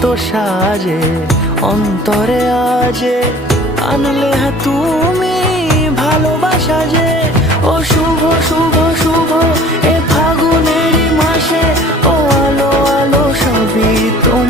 কত সাজে অন্তরে আজে আনলে হ্যাঁ তুমি ভালোবাসা যে। ও শুভ শুভ শুভ এ ফাগুনেরই মাসে, ও আলো আলো সবই তোমার।